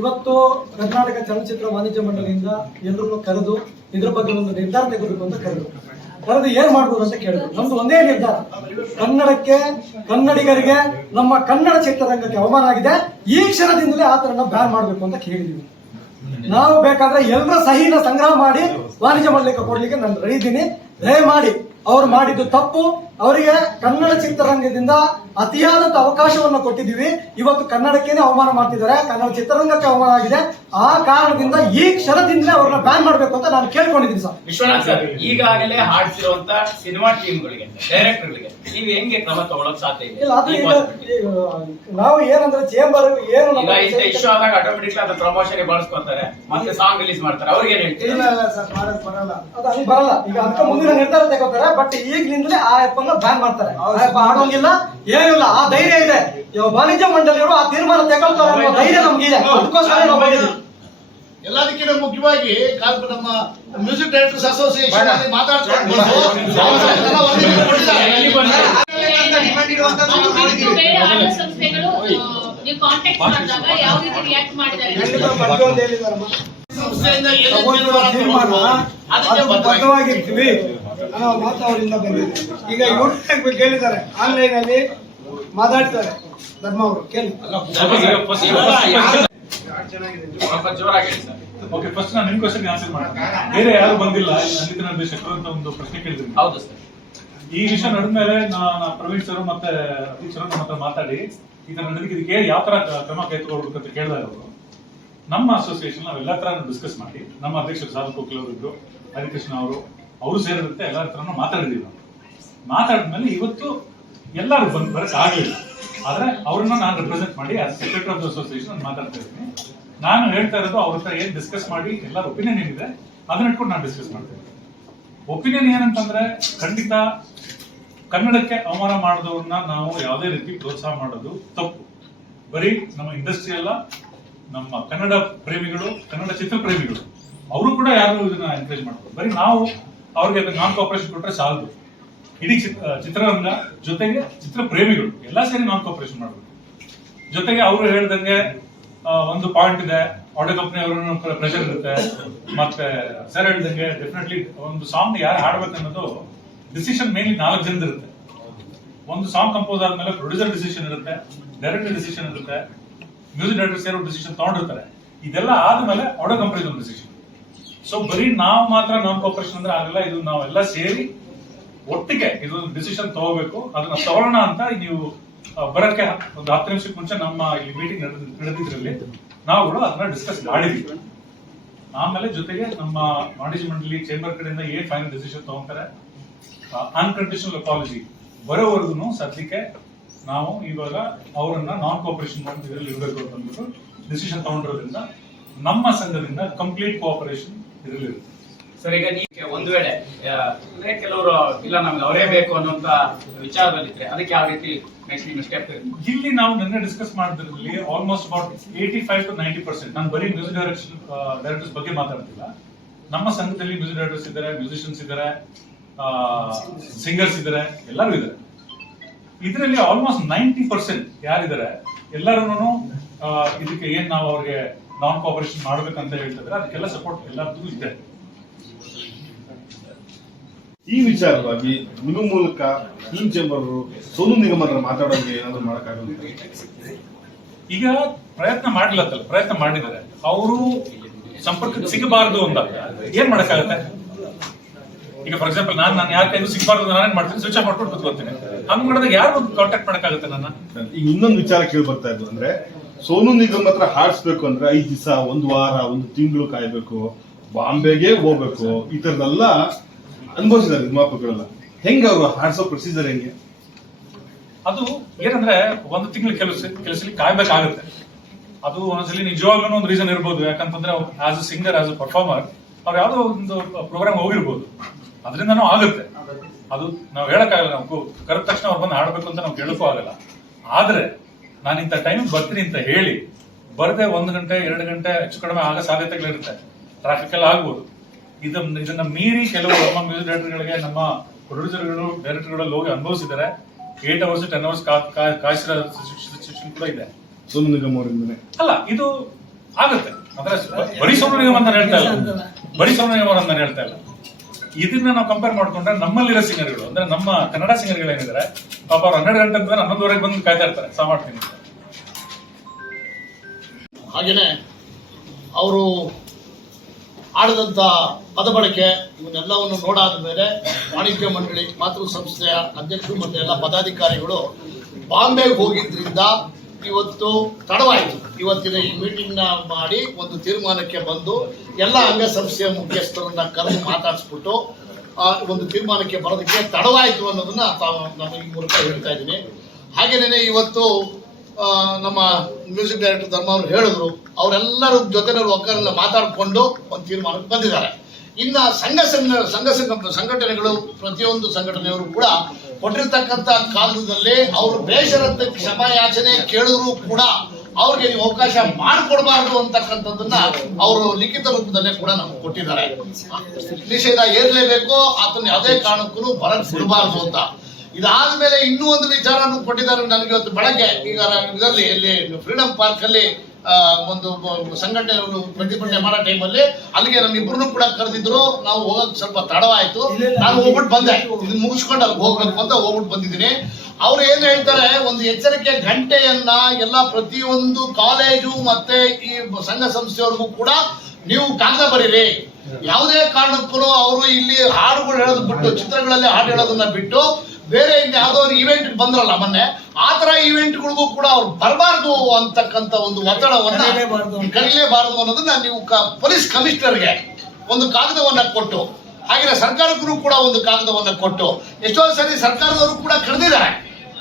ಇವತ್ತು ಕರ್ನಾಟಕ ಚಲನಚಿತ್ರ ವಾಣಿಜ್ಯ ಮಂಡಳಿಯಿಂದ ಎಲ್ಲರನ್ನು ಕರೆದು ಇದ್ರ ಬಗ್ಗೆ ಒಂದು ನಿರ್ಧಾರ ತೆಗೆದುಕೊಂಡು ಅಂತ ಕರೆದು. ಕರೆದು ಏನ್ ಮಾಡ್ಬೋದು ಅಂತ ಕೇಳಿದ್ರು. ನಮ್ದು ಒಂದೇ ನಿರ್ಧಾರ. ಕನ್ನಡಕ್ಕೆ, ಕನ್ನಡಿಗರಿಗೆ ನಮ್ಮ ಕನ್ನಡ ಚಿತ್ರರಂಗಕ್ಕೆ ಅವಮಾನ ಆಗಿದೆ. ಈ ಕ್ಷಣದಿಂದಲೇ ನಾವು ಬ್ಯಾನ್ ಮಾಡಬೇಕು ಅಂತ ಕೇಳಿದೀವಿ. ನಾವು ಬೇಕಾದ್ರೆ ಎಲ್ಲರ ಸಹಿನ ಸಂಗ್ರಹ ಮಾಡಿ ವಾಣಿಜ್ಯ ಮಾಡ್ಲಿಕ್ಕೆ ಕೊಡ್ಲಿಕ್ಕೆ ನಾನು ರೆಡಿ ಇದ್ದೀನಿ. ದಯಮಾಡಿ ಅವ್ರು ಮಾಡಿದ್ದು ತಪ್ಪು. ಅವರಿಗೆ ಕನ್ನಡ ಚಿತ್ರರಂಗದಿಂದ ಅತಿಯಾದಂತ ಅವಕಾಶವನ್ನು ಕೊಟ್ಟಿದ್ದೀವಿ. ಇವತ್ತು ಕನ್ನಡಕ್ಕೇನೆ ಅವಮಾನ ಮಾಡ್ತಿದ್ದಾರೆ. ಕನ್ನಡ ಚಿತ್ರರಂಗಕ್ಕೆ ಅವಮಾನ ಆಗಿದೆ. ಆ ಕಾರಣದಿಂದ ಈ ಕ್ಷಣದಿಂದಲೇ ಅವ್ರನ್ನ ಬ್ಯಾನ್ ಮಾಡ್ಬೇಕು ಅಂತ ನಾನು ಕೇಳ್ಕೊಂಡಿದ್ದೀನಿ ಸರ್. ವಿಶ್ವನಾಥ್ ಸರ್ ಈಗಾಗಲೇ ಹಾಡ್ತಿರುವಂತ ಸಿನಿಮಾ ಟೀಮ್ಗಳಿಗೆ ಡೈರೆಕ್ಟರ್ಗಳಿಗೆ ನೀವು ಹೆಂಗೆ ಕ್ರಮ ತಗೊಳಕ್ ಸಾಧ್ಯ ಇಲ್ಲ ಅದು ನಾವು ಏನಂದ್ರೆ ಚೇಂಬರ್ ಏನು ಇಶ್ಯೂ ಆದಾಗ ಆಟೋಮೆಟಿಕ್ ಅದು ಪ್ರಮೋಷನ್ ಬಳಸ್ಕೊತಾರೆ ಮತ್ತೆ ಸಾಂಗ್ ರಿಲೀಸ್ ಮಾಡ್ತಾರೆ. ಅವ್ರಿಗೆ ಬರಲ್ಲ. ಅದು ಹಂಗ್ ಬರಲ್ಲ. ಈಗ ಅದಕ್ಕೆ ಮುಂದಿನ ನಿರ್ಧಾರ ತಗೋತಾರೆ ಬಟ್ ಈಗಿನಿಂದಲೇ ಆ ಆಪ್ ಅನ್ನ ಬ್ಯಾನ್ ಮಾಡ್ತಾರೆ. ಆ ಆಪ್ ಆಡೋಂಗಿಲ್ಲ ಏನಿಲ್ಲ ಆ ಧೈರ್ಯ ಇದೆ. ಇವಾಗ ವಾಣಿಜ್ಯ ಮಂಡಳಿಯವರು ಆ ತೀರ್ಮಾನ ತಗೊಳ್ತಾರೆ ಅನ್ನೋ ಧೈರ್ಯ ನಮ್ಗಿದೆ ಅದಕ್ಕೋಸ್ಕರ ನಾವು ಎಲ್ಲದಕ್ಕಿಂತ ಮುಖ್ಯವಾಗಿ ನಮ್ಮ ಮ್ಯೂಸಿಕ್ ಡೈರೆಕ್ಟರ್ಸ್ ಅಸೋಸಿಯೇಷನ್ ಅಲ್ಲಿ ಮಾತಾಡ್ತಾರೆ ಸಂಸ್ಥೆಯಿಂದ ಬದ್ಧವಾಗಿರ್ತೀವಿ. ಅನ್ನೋ ಮಾತು ಅವರಿಂದ ಬಂದಿದೆ. ಈಗ ಯೂಟ್ಯೂಬ್ ಕೇಳಿದ್ದಾರೆ. ಆನ್ಲೈನ್ ಅಲ್ಲಿ ಮಾತಾಡ್ತಾರೆ ಧರ್ಮ ಅವರು. ಕೇಳಿ. ಓಕೆ ಫಸ್ಟ್ ನಾನು ನಿಮ್ ಕ್ವಶನ್ ಆನ್ಸರ್ ಮಾಡ್ತೀನಿ. ಬೇರೆ ಯಾರು ಬಂದಿಲ್ಲ ಅಲ್ಲಿಂದ ನಿರ್ದೇಶಕರು ಅಂತ ಒಂದು ಪ್ರಶ್ನೆ ಕೇಳಿದ್ರಿ ಹೌದು ಸರ್. ಈ ವಿಷಯ ನಡೆದ್ಮೇಲೆ ನಾನು ಪ್ರವೀಣ್ ಸರ್ ಮತ್ತೆ ಅತೀಕ್ ಸರ್ ಮತ್ತೆ ಹತ್ರ ಮಾತಾಡಿ ಇದನ್ನ ನಡೆದಿಕ್ಕೆ ಇದಕ್ಕೆ ಯಾವ ತರ ಕ್ರಮ ಕೈಗೊಳ್ಬೇಕು ಅಂತ ಕೇಳಿದಾಗ ಅವರು. ನಮ್ಮ ಅಸೋಸಿಯೇಷನ್ ನಾವೆಲ್ಲ ತರ ಡಿಸ್ಕಸ್ ಮಾಡಿ ನಮ್ಮ ಅಧ್ಯಕ್ಷರು ಸಾಧು ಕೋಕಿಲ್ ಅವರು ಇದ್ರು ಹರಿಕೃಷ್ಣ ಅವರು ಅವರು ಸೇರಿದಂತೆ ಎಲ್ಲರ ಹತ್ರನೂ ಮಾತಾಡಿದೀವಿ ನಾವು. ಮಾತಾಡಿದ್ಮೇಲೆ ಇವತ್ತು ಎಲ್ಲರೂ ಬಂದು ಬರಕ್ ಆಗಲಿಲ್ಲ. ಆದ್ರೆ ಅವ್ರನ್ನ ನಾನು ರೆಪ್ರೆಸೆಂಟ್ ಮಾಡಿ as secretary of the association ಮಾತಾಡ್ತಾ ಇದ್ದೀನಿ. ನಾನು ಹೇಳ್ತಾ ಇರೋದು ಅವ್ರ ಹತ್ರ ಏನ್ ಡಿಸ್ಕಸ್ ಮಾಡಿ, ಎಲ್ಲರ ಒಪಿನಿಯನ್ ಏನಿದೆ, ಅದನ್ನ ಇಟ್ಕೊಂಡು ನಾನು ಡಿಸ್ಕಸ್ ಮಾಡ್ತೇನೆ ಒಪಿನಿಯನ್ ಏನಂತಂದ್ರೆ ಖಂಡಿತ ಕನ್ನಡಕ್ಕೆ ಅವಮಾನ ಮಾಡಿದವ್ರನ್ನ ನಾವು ಯಾವುದೇ ರೀತಿ ಪ್ರೋತ್ಸಾಹ ಮಾಡೋದು ತಪ್ಪು. ಬರೀ ನಮ್ಮ ಇಂಡಸ್ಟ್ರಿ ಅಲ್ಲ, ನಮ್ಮ ಕನ್ನಡ ಪ್ರೇಮಿಗಳು, ಕನ್ನಡ ಚಿತ್ರ ಪ್ರೇಮಿಗಳು ಅವರು ಕೂಡ ಯಾರು ಇದನ್ನ ಎನ್ಕರೇಜ್ ಮಾಡ್ತಾರೆ ಬರೀ ನಾವು ಅವ್ರಿಗೆ ನಾನ್ ಕೋಪರೇಷನ್ ಕೊಟ್ರೆ ಸಾಲದು. ಇಡೀ ಚಿತ್ರ ಚಿತ್ರರಂಗ ಜೊತೆಗೆ ಚಿತ್ರ ಪ್ರೇಮಿಗಳು ಎಲ್ಲ ಸೇರಿ ನಾನ್ ಕೋಪರೇಷನ್ ಮಾಡಬೇಕು. ಜೊತೆಗೆ ಅವರು ಹೇಳ್ದಂಗೆ ಒಂದು ಪಾಯಿಂಟ್ ಇದೆ ಆಡಿಯೋ ಕಂಪನಿ ಅವ್ರ ಪ್ರೆಷರ್ ಇರುತ್ತೆ, ಮತ್ತೆ ಸರ್ ಹೇಳ್ದಂಗೆ ಡೆಫಿನೆಟ್ಲಿ ಒಂದು ಸಾಂಗ್ ಯಾರು ಹಾಡ್ಬೇಕು ಅನ್ನೋದು ಡಿಸಿಷನ್ ಮೇನ್ಲಿ ನಾಲ್ಕು ಜನ ಇರುತ್ತೆ. ಒಂದು ಸಾಂಗ್ ಕಂಪೋಸ್ ಆದ್ಮೇಲೆ ಪ್ರೊಡ್ಯೂಸರ್ ಡಿಸಿಷನ್ ಇರುತ್ತೆ ಡೈರೆಕ್ಟರ್ ಡಿಸಿಷನ್ ಇರುತ್ತೆ ಮ್ಯೂಸಿಕ್ ಡೈರೆಕ್ಟರ್ ಸೇರೋ ಡಿಸಿಷನ್ ತಗೊಂಡಿರ್ತಾರೆ. ಇದೆಲ್ಲ ಆದ್ಮೇಲೆ ಆಡಿಯೋ ಕಂಪ್ನಿ ಒಂದು ಡಿಸಿಷನ್ ಸೊ ಬರೀ ನಾವು ಮಾತ್ರ ನಾನ್ ಕೋಪರೇಷನ್ ಅಂದ್ರೆ ಆಗಲ್ಲ. ಇದು ನಾವೆಲ್ಲ ಸೇರಿ ಒಟ್ಟಿಗೆ ಇದೊಂದು ಡಿಸಿಷನ್ ತಗೋಬೇಕು. ಅದನ್ನ ತಗೊಳ್ಳೋಣ ಅಂತ ನೀವು ಬರಕ್ಕೆ ಒಂದು ಹತ್ತು ನಿಮಿಷಕ್ಕೆ ಮುಂಚೆ ನಮ್ಮ ಇಲ್ಲಿ ಮೀಟಿಂಗ್ ನಡೆದಿದ್ರಲ್ಲಿ ನಾವುಗಳು ಅದನ್ನ ಡಿಸ್ಕಸ್ ಮಾಡಿದ್ವಿ. ಆಮೇಲೆ ಜೊತೆಗೆ ನಮ್ಮ ವಾಣಿಜ್ಯ ಚೇಂಬರ್ ಕಡೆಯಿಂದ ಏನ್ ಫೈನಲ್ ಡಿಸಿಷನ್ ತಗೊಂತಾರೆ? ಅನ್ಕಂಡೀಷನಲ್ ಅಪಾಲಜಿ ಬರೋವರೆಗೂ ಸದ್ಯಕ್ಕೆ ನಾವು ಇವಾಗ ಅವರನ್ನ ನಾನ್ ಕೋಪರೇಷನ್ ಇರಬೇಕು ಅಂತ ಡಿಸಿಷನ್ ತಗೊಂಡಿರೋದ್ರಿಂದ ನಮ್ಮ ಸಂಘದಿಂದ ಕಂಪ್ಲೀಟ್ ಕೋಆಪರೇಷನ್ ಇದರಲ್ಲಿರುತ್ತೆ ಸರ್ ಈಗ ನೀವು ಒಂದು ವೇಳೆ ಅಂದ್ರೆ ಕೆಲವರು ಇಲ್ಲ ನಮ್ಗೆ ಅವರೇ ಬೇಕು ಅನ್ನುವಂತ ವಿಚಾರದಲ್ಲಿದ್ರೆ ಅದಕ್ಕೆ ಯಾವ ರೀತಿ ಇಲ್ಲಿ ನಾವು ನಿನ್ನೆ discuss ಮಾಡಿದ್ರಲ್ಲಿ almost about eighty five to ninety percent ನಾನು ಬರೀ ಮ್ಯೂಸಿಕ್ ಡೈರೆಕ್ಷನ್ ಡೈರೆಕ್ಟರ್ಸ್ ಬಗ್ಗೆ ಮಾತಾಡ್ತಿಲ್ಲ. ನಮ್ಮ ಸಂಘದಲ್ಲಿ ಮ್ಯೂಸಿಕ್ ಡೈರೆಕ್ಟರ್ಸ್ ಇದ್ದಾರೆ ಮ್ಯೂಸಿಷಿಯನ್ಸ್ ಇದ್ದಾರೆ ಸಿಂಗರ್ಸ್ ಇದ್ದಾರೆ ಎಲ್ಲರೂ ಇದ್ದಾರೆ. ಇದರಲ್ಲಿ ಆಲ್ಮೋಸ್ಟ್ ನೈಂಟಿ ಪರ್ಸೆಂಟ್ ಯಾರಿದ್ದಾರೆ? ಎಲ್ಲರೂ ಇದಕ್ಕೆ ಏನ್ ನಾವು ಅವ್ರಿಗೆ ನಾನ್ ಕೋಪರೇಷನ್ ಮಾಡ್ಬೇಕಂತ ಹೇಳ್ತಿದ್ರೆ ಅದಕ್ಕೆಲ್ಲ ಸಪೋರ್ಟ್ ಎಲ್ಲರಿಗೂ ಇದೆ. ಈ ವಿಚಾರವಾಗಿ ನಿಮ್ಮ ಮೂಲಕ ಫಿಲ್ಮ್ ಚೇಂಬರ್ ಸೋನು ನಿಗಮರ ಮಾತಾಡೋಂಗೆ ಏನಾದ್ರು ಮಾಡಕ್ಕಾಗುತ್ತೆ ಈಗ ಪ್ರಯತ್ನ ಮಾಡ್ಲತ್ತಲ್ಲ ಪ್ರಯತ್ನ ಮಾಡಿದ್ದಾರೆ. ಅವರು ಸಂಪರ್ಕ ಸಿಗಬಾರದು ಅಂತ ಏನ್ ಮಾಡಕ್ಕಾಗತ್ತೆ? ಈಗ ಫಾರ್ ಎಕ್ಸಾಂಪಲ್ ನಾನು ನಾನು ಯಾಕೆ ಇದು ಸಿಗಬಾರ್ದು ನಾನೇನ್ ಮಾಡ್ತೀನಿ? ಸ್ವಿಚ್ ಆಫ್ ಮಾಡ್ಕೊಂಡು ಕೂತ್ಕೊಳ್ತೀನಿ. ಹಂಗ್ ಮಾಡಿದಾಗ ಯಾರು ಕಾಂಟ್ಯಾಕ್ಟ್ ಮಾಡಕ್ಕಾಗತ್ತೆ ನನ್ನ? ಈಗ ಇನ್ನೊಂದು ವಿಚಾರ ಕೇಳಿ ಬರ್ತಾ ಇದ್ದು ಅಂದ್ರೆ ಸೋನು ನಿಗಮ್ ಹತ್ರ ಹಾಡಿಸ್ಬೇಕು ಅಂದ್ರೆ ಐದು ದಿವಸ, ಒಂದು ವಾರ, ಒಂದು ತಿಂಗಳು ಕಾಯ್ಬೇಕು. ಬಾಂಬೆಗೆ ಹೋಗ್ಬೇಕು. ಈ ತರದೆಲ್ಲ ಅನುಭವಿಸಿದ್ದಾರೆ ನಿರ್ಮಾಪಕರೆಲ್ಲ. ಹೆಂಗ ಅವರು ಹಾಡ್ಸೋ ಪ್ರೊಸೀಜರ್ ಹೆಂಗೆ? ಅದು ಏನಂದ್ರೆ ಒಂದು ತಿಂಗಳು ಕೆಲಸ ಕೆಲಸಲಿ ಕಾಯ್ಬೇಕಾಗುತ್ತೆ. ಅದು ಒಂದ್ಸಲಿ ನಿಜವಾಗ್ಲೂ ಒಂದು ರೀಸನ್ ಇರ್ಬೋದು. ಯಾಕಂತಂದ್ರೆ as a singer as a performer ಅವ್ರು ಯಾವ್ದೋ ಒಂದು ಪ್ರೋಗ್ರಾಮ್ ಹೋಗಿರ್ಬೋದು. ಅದರಿಂದನೂ ಆಗುತ್ತೆ. ಅದು ನಾವು ಹೇಳಕ್ಕಾಗಲ್ಲ. ನಾವು ಕರೆದ ತಕ್ಷಣ ಅವ್ರು ಬಂದು ಹಾಡ್ಬೇಕು ಅಂತ ನಾವು ಕೇಳಕ್ಕೂ ಆಗಲ್ಲ. ಆದ್ರೆ ನಾನು ಇಂಥ ಟೈಮ್ ಬರ್ತೀನಿ ಅಂತ ಹೇಳಿ ಬರದೆ ಒಂದು ಗಂಟೆ ಎರಡು ಗಂಟೆ ಹೆಚ್ಚು ಕಡಿಮೆ ಆಗೋ ಸಾಧ್ಯತೆಗಳಿರುತ್ತೆ. ಟ್ರಾಫಿಕ್ ಎಲ್ಲ ಆಗ್ಬೋದು. ಇದನ್ನ ಇದನ್ನ ಮೀರಿ ಕೆಲವು ನಮ್ಮ ಮ್ಯೂಸಿಕ್ ಡೈರೆಕ್ಟರ್ಗಳಿಗೆ ನಮ್ಮ ಪ್ರೊಡ್ಯೂಸರ್ಗಳು ಡೈರೆಕ್ಟರ್ಗಳಲ್ಲಿ ಹೋಗಿ ಅನುಭವಿಸಿದ್ದಾರೆ. ಏಟ್ ಅವರ್ಸ್ ಟೆನ್ ಅವರ್ಸ್ ಕಾಯಿಸಿರೋ ಸಿಚುವೇಶನ್ ಕೂಡ ಇದೆ. ಸೋನು ನಿಗಮ್ ಅವರಿಂದನೇ. ಅಲ್ಲ ಇದು ಆಗುತ್ತೆ. ಅಂದ್ರೆ ಬರೀ ಸೋನು ನಿಗಮ್ ಅಂತ ಹೇಳ್ತಾ ಇಲ್ಲ. ಬರೀ ಸೋನು ನಿಗಮ್. ಅಂತ ಹೇಳ್ತಾ ಇಲ್ಲ. ಇದನ್ನ ನಾವು ಕಂಪೇರ್ ಮಾಡ್ಕೊಂಡ್ರೆ ನಮ್ಮಲ್ಲಿರೋ ಸಿಂಗರ್ಗಳು, ಅಂದ್ರೆ ನಮ್ಮ ಕನ್ನಡ ಸಿಂಗರ್ಗಳು ಏನಿದ್ದಾರೆ ಪಾಪ ಅವ್ರು ಹನ್ನೆರಡು ಗಂಟೆ ಅಂತಂದ್ರೆ ಹನ್ನೊಂದುವರೆಗೆ ಬಂದು ಕಾಯ್ತಾ ಇರ್ತಾರೆ. ಸಹ ಮಾಡ್ತೀನಿ ಹಾಗೇನೆ ಅವರು ಆಡದಂತ ಪದ ಬಳಕೆ ಇವನ್ನೆಲ್ಲವನ್ನು ನೋಡಾದ ಮೇಲೆ ವಾಣಿಜ್ಯ ಮಂಡಳಿ ಮಾತೃ ಸಂಸ್ಥೆಯ ಅಧ್ಯಕ್ಷರು ಮತ್ತು ಎಲ್ಲ ಪದಾಧಿಕಾರಿಗಳು ಬಾಂಬೆಗೆ ಹೋಗಿದ್ರಿಂದ ಇವತ್ತು ತಡವಾಯಿತು. ಇವತ್ತಿನ ಈ ಮೀಟಿಂಗ್ನ ಮಾಡಿ ಒಂದು ತೀರ್ಮಾನಕ್ಕೆ ಬಂದು ಎಲ್ಲ ಅಂಗಸಂಸ್ಥೆಯ ಮುಖ್ಯಸ್ಥರನ್ನ ಕರೆದು ಮಾತಾಡಿಸ್ಬಿಟ್ಟು ಒಂದು ತೀರ್ಮಾನಕ್ಕೆ ಬರೋದಕ್ಕೆ ತಡವಾಯಿತು ಅನ್ನೋದನ್ನ ತಾವು ನಾನು ಈ ಮೂಲಕ ಹೇಳ್ತಾ ಇದ್ದೀನಿ. ಹಾಗೇನೇ ಇವತ್ತು ನಮ್ಮ ಮ್ಯೂಸಿಕ್ ಡೈರೆಕ್ಟರ್ ಧರ್ಮ ಅವರು ಹೇಳಿದ್ರು. ಅವರೆಲ್ಲರ ಜೊತೆ ಒಕ್ಕರೆಲ್ಲ ಮಾತಾಡಿಕೊಂಡು ಒಂದು ತೀರ್ಮಾನಕ್ಕೆ ಬಂದಿದ್ದಾರೆ. ಇನ್ನ ಸಂಘ ಸಂಘ ಸಂಘ ಸಂಘ ಸಂಘಟನೆಗಳು ಪ್ರತಿಯೊಂದು ಸಂಘಟನೆಯವರು ಕೂಡ ಕೊಟ್ಟಿರ್ತಕ್ಕಂಥ ಕಾಲದಲ್ಲಿ ಅವರು ಬೇಷರತ್ತ ಕ್ಷಮಾಯಾಚನೆ ಕೇಳಿದ್ರು ಕೂಡ ಅವ್ರಿಗೆ ನೀವು ಅವಕಾಶ ಮಾಡಿಕೊಡ್ಬಾರ್ದು ಅಂತಕ್ಕಂಥದ್ದನ್ನ ಅವರು ಲಿಖಿತ ರೂಪದಲ್ಲೇ ಕೂಡ ನಮ್ಗೆ ಕೊಟ್ಟಿದ್ದಾರೆ. ನಿಷೇಧ ಏರ್ಲೇಬೇಕು ಆತನ ಯಾವುದೇ ಕಾರಣಕ್ಕೂ ಬರಕ್ ಬಿಡಬಾರ್ದು ಅಂತ. ಇದಾದ್ಮೇಲೆ ಇನ್ನೂ ಒಂದು ವಿಚಾರನೂ ಕೊಟ್ಟಿದ್ದಾರೆ ನನಗೆ ಇವತ್ತು ಬೆಳಗ್ಗೆ. ಈಗ ಇದರಲ್ಲಿ ಇಲ್ಲಿ ಫ್ರೀಡಂ ಪಾರ್ಕ್ ಅಲ್ಲಿ ಒಂದು ಸಂಘಟನೆ ಪ್ರತಿಭಟನೆ ಮಾಡೋ ಟೈಮಲ್ಲಿ ಅಲ್ಲಿಗೆ ನಮ್ಮಿಬ್ರು ಕೂಡ ಕರೆದಿದ್ರು. ನಾವು ಹೋಗಕ್ ಸ್ವಲ್ಪ ತಡವಾಯ್ತು. ನಾನು ಹೋಗ್ಬಿಟ್ಟು ಬಂದೆ. ಇದನ್ನ ಮುಗಿಸ್ಕೊಂಡು ಅಲ್ಲಿ ಹೋಗ್ಬೇಕು ಅಂತ ಹೋಗ್ಬಿಟ್ಟು ಬಂದಿದ್ದೀನಿ. ಅವ್ರು ಏನ್ ಹೇಳ್ತಾರೆ ಒಂದು ಎಚ್ಚರಿಕೆ ಗಂಟೆಯನ್ನ ಎಲ್ಲ ಪ್ರತಿಯೊಂದು ಕಾಲೇಜು ಮತ್ತೆ ಈ ಸಂಘ ಸಂಸ್ಥೆಯವ್ರಿಗೂ ಕೂಡ ನೀವು ಕಾಗದ ಬರೀರಿ. ಯಾವುದೇ ಕಾರಣಕ್ಕೂ ಅವರು ಇಲ್ಲಿ ಹಾಡುಗಳು ಹೇಳೋದು ಬಿಟ್ಟು ಚಿತ್ರಗಳಲ್ಲಿ ಹಾಡು ಹೇಳೋದನ್ನ ಬಿಟ್ಟು ಬೇರೆ ಯಾವ್ದೋ ಒಂದು ಇವೆಂಟ್ ಬಂದ್ರಲ್ಲ ಮೊನ್ನೆ ಆ ತರ ಇವೆಂಟ್ಗಳಿಗೂ ಕೂಡ ಅವ್ರು ಬರಬಾರ್ದು ಅಂತಕ್ಕಂತ ಒಂದು ಒತ್ತಡವನ್ನ ಕರೀಲೇಬಾರ್ದು ಅನ್ನೋದನ್ನ ನೀವು ಪೊಲೀಸ್ ಕಮಿಷನರ್ಗೆ ಒಂದು ಕಾಗದವನ್ನ ಕೊಟ್ಟು ಹಾಗೆ ಸರ್ಕಾರಕ್ಕೂ ಕೂಡ ಒಂದು ಕಾಗದವನ್ನ ಕೊಟ್ಟು ಎಷ್ಟೋ ಸರಿ ಸರ್ಕಾರದವರು ಕೂಡ ಕರೆದಿದ್ದಾರೆ.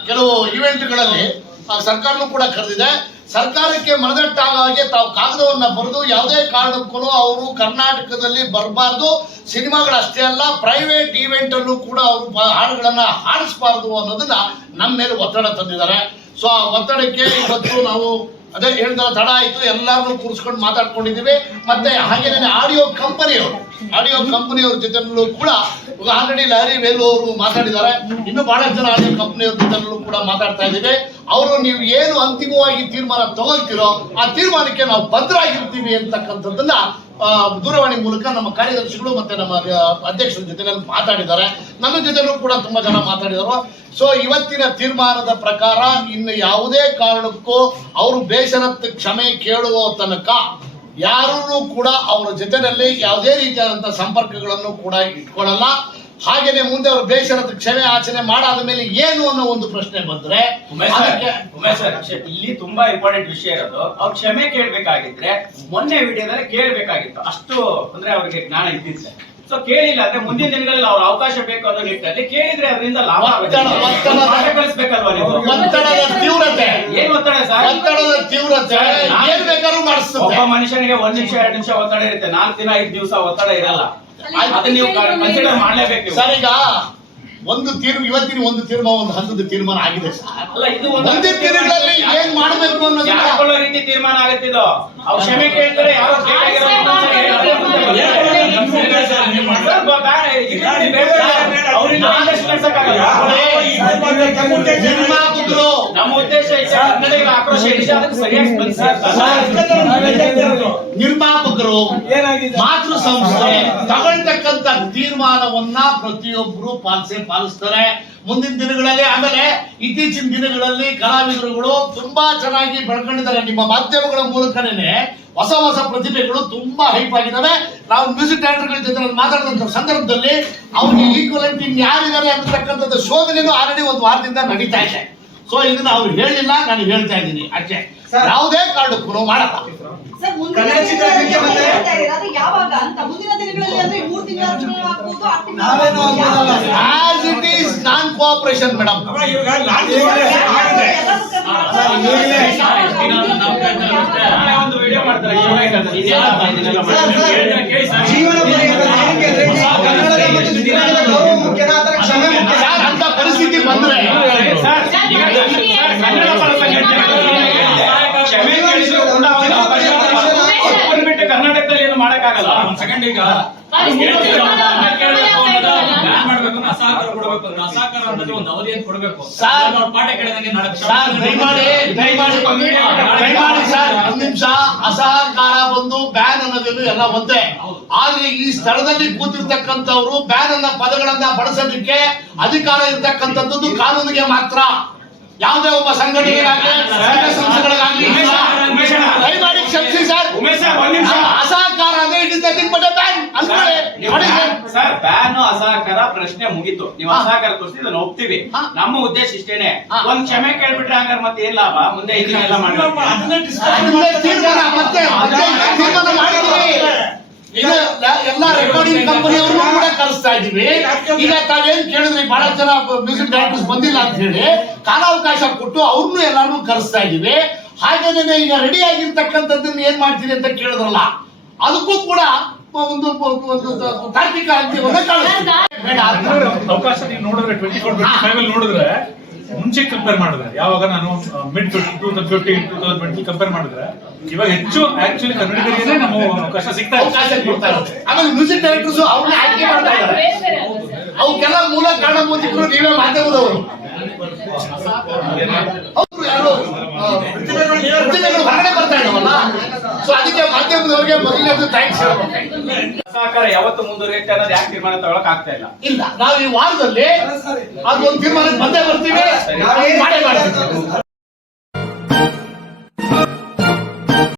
ಕೆಲವು ಇವೆಂಟ್ಗಳಲ್ಲಿ ಆ ಸರ್ಕಾರನೂ ಕೂಡ ಕರೆದಿದೆ. ಸರ್ಕಾರಕ್ಕೆ ಮನದಟ್ಟಾಗ ಹಾಗೆ ತಾವು ಕಾಗದವನ್ನ ಬರೆದು ಯಾವುದೇ ಕಾರಣಕ್ಕೂ ಅವರು ಕರ್ನಾಟಕದಲ್ಲಿ ಬರಬಾರ್ದು. ಸಿನಿಮಾಗಳಷ್ಟೇ ಅಲ್ಲ ಪ್ರೈವೇಟ್ ಈವೆಂಟ್ ಅಲ್ಲೂ ಕೂಡ ಅವರು ಹಾಡುಗಳನ್ನ ಹಾಡಿಸಬಾರ್ದು ಅನ್ನೋದನ್ನ ನಮ್ಮ ಮೇಲೆ ಒತ್ತಡ ತಂದಿದ್ದಾರೆ. ಸೊ ಆ ಒತ್ತಡಕ್ಕೆ ಇವತ್ತು ನಾವು ಅದೇ ಹೇಳಿದ್ರೆ ತಡ ಆಯ್ತು ಎಲ್ಲಾರು ಕೂರಿಸ್ಕೊಂಡು ಮಾತಾಡ್ಕೊಂಡಿದ್ದೀವಿ. ಮತ್ತೆ ಹಾಗೇನೇ ಆಡಿಯೋ ಕಂಪನಿಯವರು, ಆಡಿಯೋ ಕಂಪನಿಯವ್ರ ಜೊತೆನಲ್ಲೂ ಕೂಡ ಆಲ್ರೆಡಿ ಲಾರಿ ವೇಲು ಅವರು ಮಾತಾಡಿದ್ದಾರೆ. ಇನ್ನು ಬಹಳಷ್ಟು ಜನ ಆಡಿಯೋ ಕಂಪನಿಯವ್ರ ಜೊತೆನಲ್ಲೂ ಕೂಡ ಮಾತಾಡ್ತಾ ಇದ್ದೀವಿ. ಅವರು ನೀವು ಏನು ಅಂತಿಮವಾಗಿ ತೀರ್ಮಾನ ತಗೊಳ್ತೀರೋ ಆ ತೀರ್ಮಾನಕ್ಕೆ ನಾವು ಬದ್ಧರಾಗಿರ್ತೀವಿ ಅಂತಕ್ಕಂಥದ್ದನ್ನ ದೂರವಾಣಿ ಮೂಲಕ ನಮ್ಮ ಕಾರ್ಯದರ್ಶಿಗಳು ಮತ್ತೆ ನಮ್ಮ ಅಧ್ಯಕ್ಷರ ಜೊತೆನಲ್ಲಿ ಮಾತಾಡಿದ್ದಾರೆ. ನನ್ನ ಜೊತೆನೂ ಕೂಡ ತುಂಬಾ ಜನ ಮಾತಾಡಿದರು. ಸೊ ಇವತ್ತಿನ ತೀರ್ಮಾನದ ಪ್ರಕಾರ ಇನ್ನು ಯಾವುದೇ ಕಾರಣಕ್ಕೂ ಅವರು ಬೇಸರತ್ ಕ್ಷಮೆ ಕೇಳುವ ತನಕ ಯಾರೂ ಕೂಡ ಅವರ ಜೊತೆಯಲ್ಲಿ ಯಾವುದೇ ರೀತಿಯಾದಂತಹ ಸಂಪರ್ಕಗಳನ್ನು ಕೂಡ ಇಟ್ಕೊಳ್ಳಲ್ಲ. ಹಾಗೇನೆ ಮುಂದೆ ಅವರು ಬೇಷರ ಕ್ಷಮೆ ಆಚರಣೆ ಮಾಡಾದ ಮೇಲೆ ಏನು ಅನ್ನೋ ಒಂದು ಪ್ರಶ್ನೆ ಬಂದ್ರೆ ಇಲ್ಲಿ ತುಂಬಾ ಇಂಪಾರ್ಟೆಂಟ್ ವಿಷಯ ಇರೋದು. ಅವ್ರು ಕ್ಷಮೆ ಕೇಳ್ಬೇಕಾಗಿದ್ರೆ ಮೊನ್ನೆ ವಿಡಿಯೋದಲ್ಲಿ ಕೇಳ್ಬೇಕಾಗಿತ್ತು. ಅಷ್ಟು ಅಂದ್ರೆ ಅವ್ರಿಗೆ ಜ್ಞಾನ ಇದ್ದಿದ್ದೆ. ಸೊ ಕೇಳಿಲ್ಲ. ಅಂದ್ರೆ ಮುಂದಿನ ದಿನಗಳಲ್ಲಿ ಅವ್ರ ಅವಕಾಶ ಬೇಕು ಅನ್ನೋ ನಿಟ್ಟಿನಲ್ಲಿ ಕೇಳಿದ್ರೆ ಅದರಿಂದ ಲಾಭ ನೀವು ಒತ್ತಡದ ತೀವ್ರತೆ. ಏನ್ ಒತ್ತಡ ಸರ್? ಒತ್ತಡದ ತೀವ್ರತೆ. ಏನ್ ಬೇಕಾದ್ರೂ ಒಬ್ಬ ಮನುಷ್ಯನಿಗೆ ಒಂದ್ ನಿಮಿಷ ಎರಡು ನಿಮಿಷ ಒತ್ತಡ ಇರುತ್ತೆ. ನಾಲ್ಕು ದಿನ ಐದು ದಿವಸ ಒತ್ತಡ ಇರಲ್ಲ. ಅದನ್ನ ನೀವು ಕನ್ಸಿಡರ್ ಮಾಡಲೇಬೇಕು ಸರ್ ಈಗ ಒಂದು ತೀರ್ಮ ಇವತ್ತಿನ ಒಂದು ತೀರ್ಮಾನ ಒಂದು ಹಂತದ ತೀರ್ಮಾನ ಆಗಿದೆ ಸರ್ ಅಲ್ಲ ಇದು ಒಂದು ದಿನಗಳಲ್ಲಿ ಏನ್ ಮಾಡಬೇಕು ಅನ್ನೋದು ರೀತಿ ತೀರ್ಮಾನ ಆಗುತ್ತಿದ್ದು ಅವ್ರು ಕ್ಷಮೆ ಕೇಳ್ತಾರೆ ಯಾರು ನಮ್ಮ ಉದ್ದೇಶ ಆಕ್ರೋಶ. ನಿರ್ಮಾಪಕರು ಏನಾಗಿದೆ ಮಾತೃ ಸಂಸ್ಥೆ ತೀರ್ಮಾನವನ್ನ ಪ್ರತಿಯೊಬ್ಬರು ಪಾಲಿಸಿ ಪಾಲಿಸ್ತಾರೆ. ಮುಂದಿನ ದಿನಗಳಲ್ಲಿ ಆಮೇಲೆ ಇತ್ತೀಚಿನ ದಿನಗಳಲ್ಲಿ ಕಲಾವಿದರುಗಳು ತುಂಬಾ ಚೆನ್ನಾಗಿ ಬೆಳ್ಕೊಂಡಿದ್ದಾರೆ. ನಿಮ್ಮ ಮಾಧ್ಯಮಗಳ ಮೂಲಕನೇ ಹೊಸ ಹೊಸ ಪ್ರತಿಭೆಗಳು ತುಂಬಾ ಹೈಪ್ ಆಗಿದ್ದಾವೆ ನಾವು ಮ್ಯೂಸಿಕ್ ಡೈರೆಕ್ಟರ್ಗಳ ಜೊತೆ ಮಾತಾಡಿದಂತ ಸಂದರ್ಭದಲ್ಲಿ ಅವ್ರಿಗೆ ಈಕ್ವಲೆಂಟ್ ಇನ್ ಯಾರಿದ್ದಾರೆ ಅಂತಕ್ಕಂಥದ್ದು ಶೋಧನೆಯೂ ಆಲ್ರೆಡಿ ಒಂದು ವಾರದಿಂದ ನಡೀತಾ ಇದೆ. ಸೊ ಇದನ್ನ ಅವ್ರು ಹೇಳಿಲ್ಲ, ನಾನು ಹೇಳ್ತಾ ಇದ್ದೀನಿ. ಅಷ್ಟೇ ಯಾವುದೇ ಕಾರಣಕ್ಕೂ ಮಾಡಲ್ಲ. ಅನ್ಕೊಳ್ಳಲ್ಲ. As it is non cooperation madam ನಾಳೆ ಒಂದು ವಿಡಿಯೋ ಮಾಡ್ತಾರೆ ಇವಾಗ ಇದೆಲ್ಲ ಇದೆಲ್ಲ ಮಾಡ್ತಾರೆ. ಸರ್, ಕೇಳಿ ಸರ್. ಜೀವನ ಪರ್ಯಂತ ಏನಕ್ಕೆ ಅಂದ್ರೆ ಈ ಕನ್ನಡದ ಮತ್ತು ಚಿತ್ರರಂಗದ ಗೌರವ ಮುಖ್ಯನಾ ಅಥವಾ ಕ್ಷಮೆ ಮುಖ್ಯ ಯಾರ್ ಅಂತ ಪರಿಸ್ಥಿತಿ ಬಂದ್ರೆ ಸರ್, ಈಗ ಸರ್, ಕನ್ನಡ ಪರ ಸಂಘಟನೆಗಳು ಕ್ಷಮೆ ಕೇಳಿದ್ರು ಕೂಡ ಅವ್ರಿಗೆ ಅವಕಾಶ ಬಿಟ್ಟು ಕರ್ನಾಟಕದಲ್ಲಿ ಏನು ಮಾಡಕ್ಕಾಗಲ್ಲ. ಒಂದ್ ಸೆಕೆಂಡ್ ಈಗ. ಒಂದು ಅವಧಿ ಅಂತ ಕೊಡ್ಬೇಕು. ಸರ್, ಅವ್ರು ಪಾಠ ಕೇಳಿದಂಗೆ ಸರ್ ದಯಮಾಡಿ ದಯಮಾಡಿ ದಯಮಾಡಿ ಸರ್ ಒಂದ್ ನಿಮಿಷ. ಅಸಹಕಾರ ಬಂದು ಬ್ಯಾನ್ ಅನ್ನೋದನ್ನು ಎಲ್ಲ ಒಂದೇ. ಆದ್ರೆ ಈ ಸ್ಥಳದಲ್ಲಿ ಕೂತಿರ್ತಕ್ಕಂಥವ್ರು ಬ್ಯಾನ್ ಅನ್ನ ಪದಗಳನ್ನ ಬಳಸೋದಕ್ಕೆ ಅಧಿಕಾರ ಇರ್ತಕ್ಕಂಥದ್ದು ಕಾನೂನಿಗೆ ಮಾತ್ರ. ಯಾವುದೇ ಒಬ್ಬ ಸಂಘಟನೆಗಾಗಲಿ ಸಂಘ ಸಂಸ್ಥೆಗಳಿಗಾಗಲಿ. ದಯಮಾಡಿ ಕ್ಷಮಿಸಿ ಸರ್. ಅಸಹಕಾರ ಅಂದ್ರೆ it is nothing but ban ಅನ್ಕೊಳ್ಳಿ ಸರ್ ಸರ್ ಬ್ಯಾನ್ ಅಸಹಕಾರ ಪ್ರಶ್ನೆ ಮುಗೀತು. ನೀವು. ಅಸಹಕಾರ ತೋರಿಸಿ ಅದನ್ನ ಒಪ್ತೀವಿ. ನಮ್ಮ ಉದ್ದೇಶ ಇಷ್ಟೇನೆ. ಹಾ. ಒಂದ್ ಕ್ಷಮೆ ಕೇಳ್ಬಿಟ್ರೆ ಹಂಗಾರೆ ಮತ್ತೆ ಏನ್ ಲಾಭ? ಮುಂದೆ ಇದನ್ನೆಲ್ಲ ಮಾಡಿ ಈಗ ಎಲ್ಲ ರೆಕಾರ್ಡಿಂಗ್ ಕಂಪನಿಯವ್ರನ್ನೂ ಕೂಡ ಕರೆಸ್ತಾ ಇದೀವಿ ಈಗ ತಾವೇನ್ ಕೇಳಿದ್ರಿ, ಬಹಳ ಜನ ಮ್ಯೂಸಿಕ್ ಡೈರೆಕ್ಟರ್ಸ್ ಬಂದಿಲ್ಲ ಅಂತ ಹೇಳಿ ಕಾಲಾವಕಾಶ ಕೊಟ್ಟು ಅವ್ರನ್ನೂ ಎಲ್ಲಾರು ಕರೆಸ್ತಾ ಇದೀವಿ ಹಾಗೇನೆ ಈಗ ರೆಡಿ ಆಗಿರ್ತಕ್ಕಂಥದ್ದನ್ನ ಏನ್ ಮಾಡ್ತೀರಿ ಅಂತ ಕೇಳಿದ್ರಲ್ಲ, ಅದಕ್ಕೂ ಕೂಡ ಒಂದು ಒಂದು ತಾರ್ಕಿಕ ಅಂತ. ಅವಕಾಶ ನೀವು ನೋಡಿದ್ರೆ ಟ್ವೆಂಟಿ ನೋಡಿದ್ರೆ ಮುಂಚೆ ಕಂಪೇರ್ ಮಾಡಿದ್ರೆ ಯಾವಾಗ ನಾನು mid two thousand fifteen two thousand twenty compare ಮಾಡಿದ್ರೆ ಇವಾಗ ಹೆಚ್ಚು ಆಕ್ಚುಲಿ ಕನ್ನಡಿಗರಿಗೆ ನಮ್ಮ ಅವಕಾಶ ಸಿಗ್ತಾ ಇದೆ. ಆಮೇಲೆ ಮ್ಯೂಸಿಕ್ ಡೈರೆಕ್ಟರ್ಸ್ ಅವ್ರನ್ನ ಆಯ್ಕೆ ಮಾಡ್ತಾ ಇದ್ದಾರೆ. ಬೇರೆ ಕೆಲವು ಮೂಲ ಕಾರಣ ನೀವೇ ಮಾಧ್ಯಮದವರು ಅವರು. ಅವರು ಯಾರು ಪ್ರತಿಭೆಗಳು ಹೊರಗಡೆ ಬರ್ತಾ ಇದಾವಲ್ಲ ಸೊ ಅದಕ್ಕೆ ಮಾಧ್ಯಮದವರಿಗೆ ಮೊದಲನೇದು ಥ್ಯಾಂಕ್ಸ್ ಸಹಕಾರ ಯಾವತ್ತು ಮುಂದುವರಿಯುತ್ತೆ ಅನ್ನೋದು ಯಾಕೆ ತೀರ್ಮಾನ ತಗೊಳಕ್ ಆಗ್ತಾ ಇಲ್ಲ? ಇಲ್ಲ. ನಾವು ಈ ವಾರದಲ್ಲಿ ಅದೊಂದು ತೀರ್ಮಾನಕ್ಕೆ ಬಂದೇ ಬರ್ತೀವಿ. ಮಾಡೇ ಮಾಡ್ತೀವಿ.